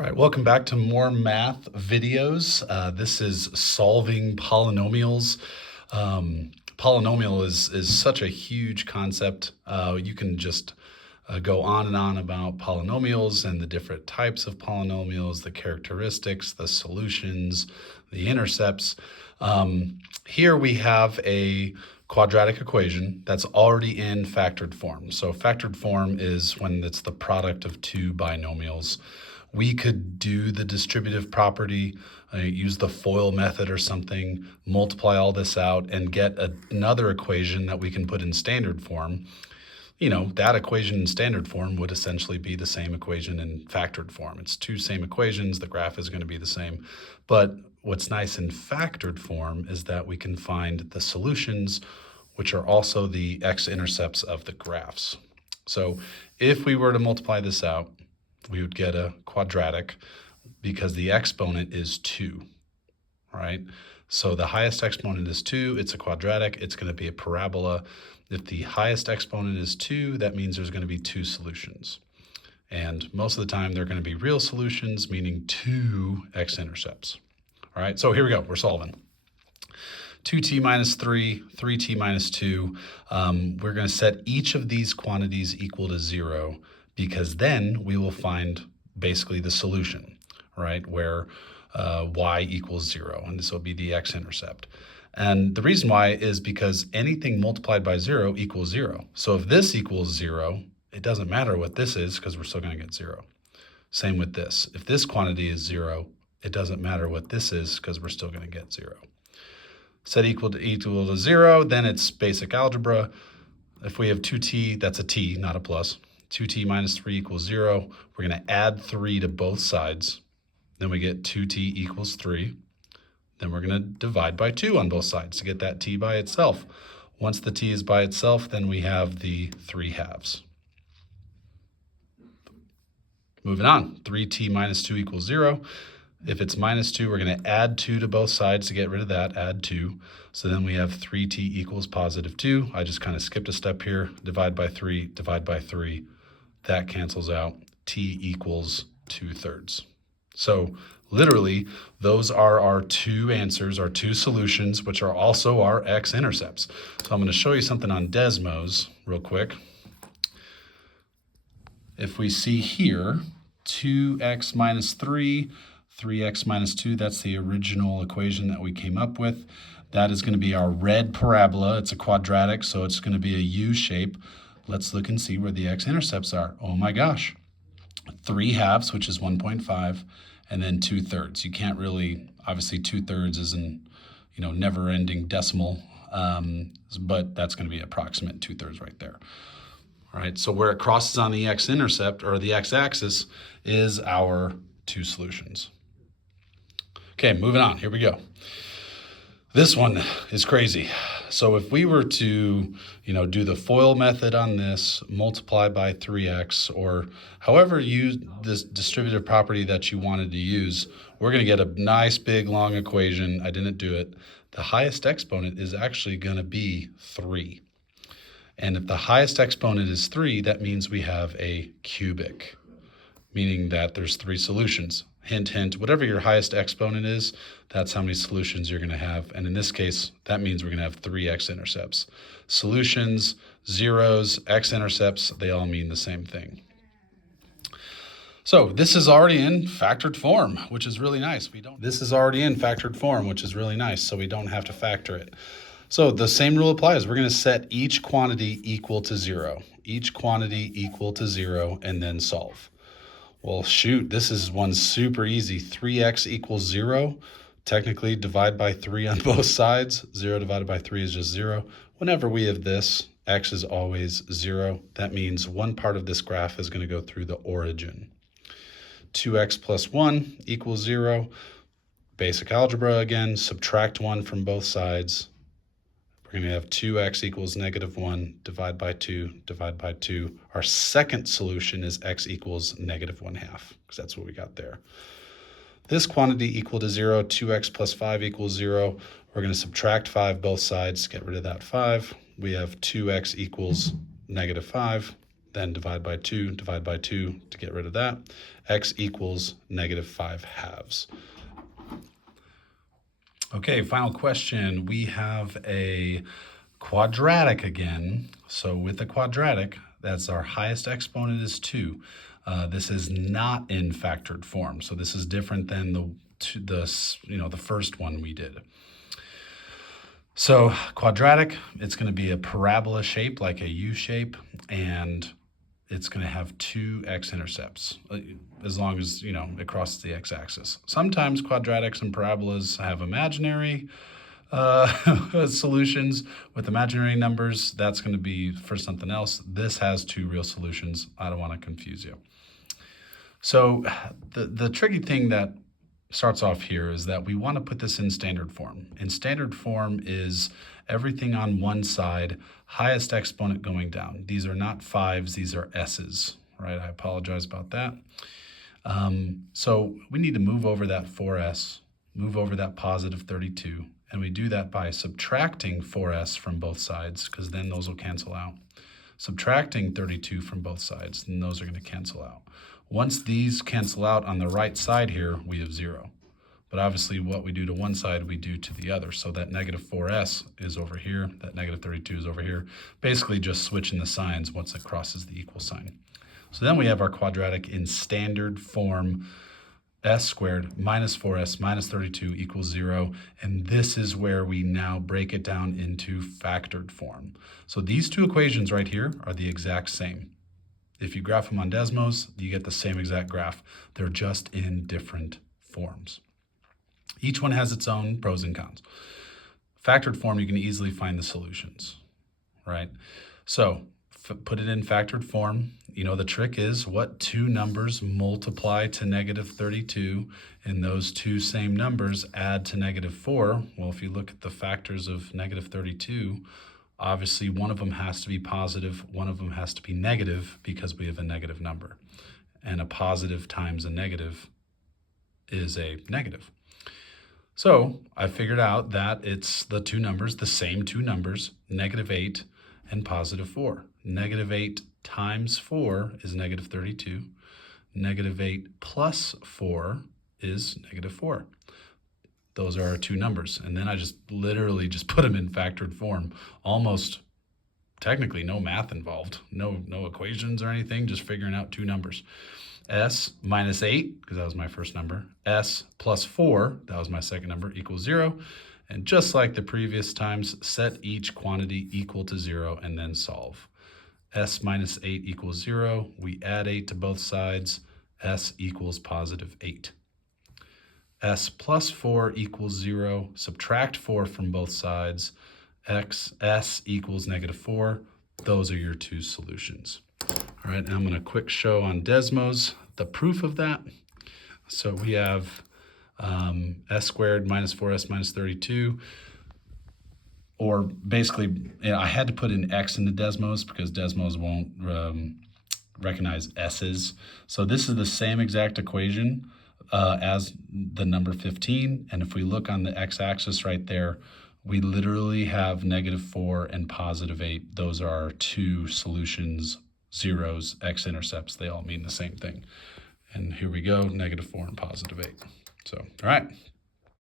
All right, welcome back to more math videos. This is solving polynomials. Polynomial is such a huge concept. You can just go on and on about polynomials and the different types of polynomials, the characteristics, the solutions, the intercepts. Here we have a quadratic equation that's already in factored form. So factored form is when it's the product of two binomials. We could do the distributive property, use the FOIL method or something, multiply all this out and get another equation that we can put in standard form. You know, that equation in standard form would essentially be the same equation in factored form. It's two same equations, the graph is going to be the same. But what's nice in factored form is that we can find the solutions, which are also the x-intercepts of the graphs. So if we were to multiply this out, we would get a quadratic because the exponent is 2, right? So the highest exponent is 2, it's a quadratic, it's going to be a parabola. If the highest exponent is 2, that means there's going to be 2 solutions. And most of the time they're going to be real solutions, meaning 2 x-intercepts. All right, so here we go, we're solving. 2t minus 3, 3t minus 2. We're going to set each of these quantities equal to 0 because then we will find basically the solution, right, where y equals 0, and this will be the x-intercept. And the reason why is because anything multiplied by 0 equals 0. So if this equals 0, it doesn't matter what this is because we're still going to get 0. Same with this. If this quantity is 0, it doesn't matter what this is because we're still going to get 0. Set equal to 0, then it's basic algebra. If we have 2t, that's a t, not a plus. 2t minus 3 equals 0. We're going to add 3 to both sides. Then we get 2t equals 3. Then we're going to divide by 2 on both sides to get that t by itself. Once the t is by itself, then we have the 3 halves. Moving on, 3t minus 2 equals 0. If it's minus 2, we're going to add 2 to both sides to get rid of that, add 2. So then we have 3t equals positive 2. I just kind of skipped a step here, divide by 3, divide by 3. That cancels out, t equals 2/3. So literally, those are our two answers, our two solutions, which are also our x-intercepts. So I'm going to show you something on Desmos real quick. If we see here, 2x minus 3, 3x minus 2, that's the original equation that we came up with. That is going to be our red parabola. It's a quadratic, so it's going to be a U shape. Let's look and see where the x-intercepts are. Oh my gosh. 3 halves, which is 1.5, and then 2/3. You can't really, obviously 2/3 is an, never-ending decimal, but that's going to be approximate 2/3 right there. All right, so where it crosses on the x-intercept, or the x-axis, is our two solutions. Okay, moving on, here we go. This one is crazy. So if we were to, do the FOIL method on this, multiply by 3x, or however you use this distributive property that you wanted to use, we're going to get a nice big long equation. I didn't do it. The highest exponent is actually going to be 3. And if the highest exponent is 3, that means we have a cubic, meaning that there's 3 solutions. Hint, hint, whatever your highest exponent is, that's how many solutions you're going to have. And in this case, that means we're going to have 3 x-intercepts. Solutions, zeros, x-intercepts, they all mean the same thing. So this is already in factored form, which is really nice. This is already in factored form, which is really nice, so we don't have to factor it. So the same rule applies. We're going to set each quantity equal to 0. Each quantity equal to 0, and then solve. Well, shoot, this is one super easy. 3x equals 0. Technically, divide by 3 on both sides. 0 divided by 3 is just 0. Whenever we have this, x is always 0. That means one part of this graph is going to go through the origin. 2x plus 1 equals 0. Basic algebra again, subtract 1 from both sides. We're going to have 2x equals negative 1, divide by 2, divide by 2. Our second solution is x equals negative 1/2, because that's what we got there. This quantity equal to 0, 2x plus 5 equals 0. We're going to subtract 5 both sides, get rid of that 5. We have 2x equals negative 5. then divide by 2 to get rid of that. X equals -5/2. Okay, final question. We have a quadratic again. So with a quadratic, that's our highest exponent is 2. This is not in factored form. So this is different than the first one we did. So quadratic, it's going to be a parabola shape, like a U shape, and it's going to have 2 x-intercepts, as long as, it crosses the x-axis. Sometimes quadratics and parabolas have imaginary solutions with imaginary numbers. That's going to be for something else. This has 2 real solutions. I don't want to confuse you. So the tricky thing that starts off here is that we want to put this in standard form. And standard form is everything on one side, highest exponent going down. These are not 5s, these are s's, right? I apologize about that. So we need to move over that 4s, move over that positive 32, and we do that by subtracting 4s from both sides, because then those will cancel out. Subtracting 32 from both sides, and those are going to cancel out. Once these cancel out on the right side here, we have 0. But obviously what we do to one side, we do to the other. So that -4s is over here, that -32 is over here. Basically just switching the signs once it crosses the equal sign. So then we have our quadratic in standard form, s squared minus 4s minus 32 equals 0. And this is where we now break it down into factored form. So these two equations right here are the exact same. If you graph them on Desmos, you get the same exact graph. They're just in different forms. Each one has its own pros and cons. Factored form, you can easily find the solutions, right? So put it in factored form. The trick is what 2 numbers multiply to -32, and those 2 same numbers add to -4. Well, if you look at the factors of -32, obviously one of them has to be positive, one of them has to be negative, because we have a negative number. And a positive times a negative is a negative. So I figured out that it's the 2 numbers, the same 2 numbers, -8 and +4. -8 times 4 is -32. -8 plus 4 is -4. Those are our 2 numbers. And then I just literally just put them in factored form. Almost technically no math involved, no equations or anything, just figuring out 2 numbers. S minus 8, because that was my first number. S plus 4, that was my second number, equals 0. And just like the previous times, set each quantity equal to 0 and then solve. S minus 8 equals 0. We add 8 to both sides. S equals +8. S plus 4 equals 0. Subtract 4 from both sides. S equals -4. Those are your 2 solutions. All right, and I'm going to quick show on Desmos the proof of that. So we have s squared minus 4s minus 32. Or basically, I had to put in x into Desmos because Desmos won't recognize s's. So this is the same exact equation as the number 15. And if we look on the x-axis right there, we literally have -4 and +8. Those are our 2 solutions, zeros, x-intercepts. They all mean the same thing. And here we go, -4 and +8. So, all right.